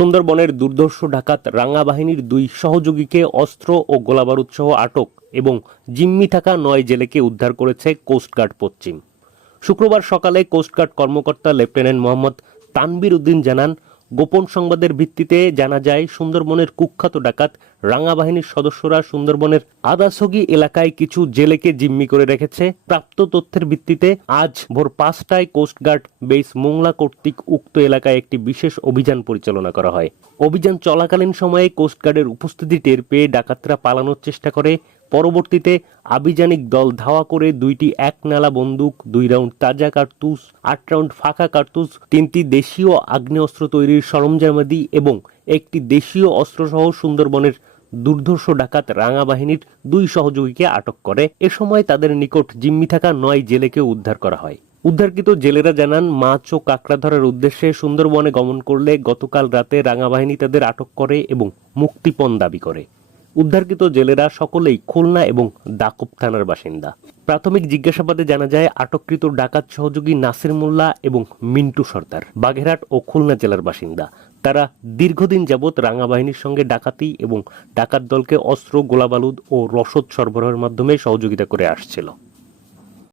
সুন্দরবনের দুর্ধর্ষ ডাকাত রাঙা বাহিনীর 2 সহযোগীকে অস্ত্র ও গোলাবারুদ সহ আটক এবং জিম্মি থাকা 9 জেলেকে উদ্ধার করেছে কোস্টগার্ড পশ্চিম। শুক্রবার সকালে কোস্টগার্ড কর্মকর্তা লেফটেন্যান্ট মোহাম্মদ তানবির উদ্দিন জানান, গোপন সংবাদের ভিত্তিতে জানা যায় সুন্দরবনের কুখ্যাত ডাকাত রাঙা বাহিনীর সদস্যরা সুন্দরবনের আদাসগি এলাকায় কিছু জেলেকে জিম্মি করে রেখেছে। প্রাপ্ত তথ্যের ভিত্তিতে আজ ভোর 5টায় কোস্টগার্ড বেস মোংলা কর্তৃক উক্ত এলাকায় একটি বিশেষ অভিযান পরিচালনা করা হয়। অভিযান চলাকালীন সময়ে কোস্টগার্ডের উপস্থিতি টের পেয়ে ডাকাতরা পালানোর চেষ্টা করে। পরবর্তীতে আভিযানিক দল ধাওয়া করে 2টি একনালা বন্দুক, 2 রাউন্ড তাজা কার্তুজ, 8 রাউন্ড ফাঁকা কার্তুজ, 3টি দেশীয় আগ্নেয়াস্ত্র তৈরির সরঞ্জামাদি এবং একটি দেশীয় অস্ত্রসহ সুন্দরবনের দুর্ধর্ষ ডাকাত রাঙা বাহিনীর 2 সহযোগীকে আটক করে। এ সময় তাদের নিকট জিম্মি থাকা 9 জেলেকে উদ্ধার করা হয়। উদ্ধারকৃত জেলেরা জানান, মাছ ও কাঁকড়া ধরার উদ্দেশ্যে সুন্দরবনে গমন করলে গতকাল রাতে রাঙা বাহিনী তাদের আটক করে এবং মুক্তিপণ দাবি করে। উদ্ধারকৃত জেলেরা সকলেই খুলনা এবং দাকুব থানার বাসিন্দা। প্রাথমিক জিজ্ঞাসাবাদে জানা যায়, আটককৃত ডাকাত সহযোগী নাসির মোল্লা এবং মিন্টু সর্দার বাগেরহাট ও খুলনা জেলার বাসিন্দা। তারা দীর্ঘদিন যাবৎ রাঙা বাহিনীর সঙ্গে ডাকাতি এবং ডাকাত দলকে অস্ত্র, গোলাবারুদ ও রসদ সরবরাহের মাধ্যমে সহযোগিতা করে আসছিল।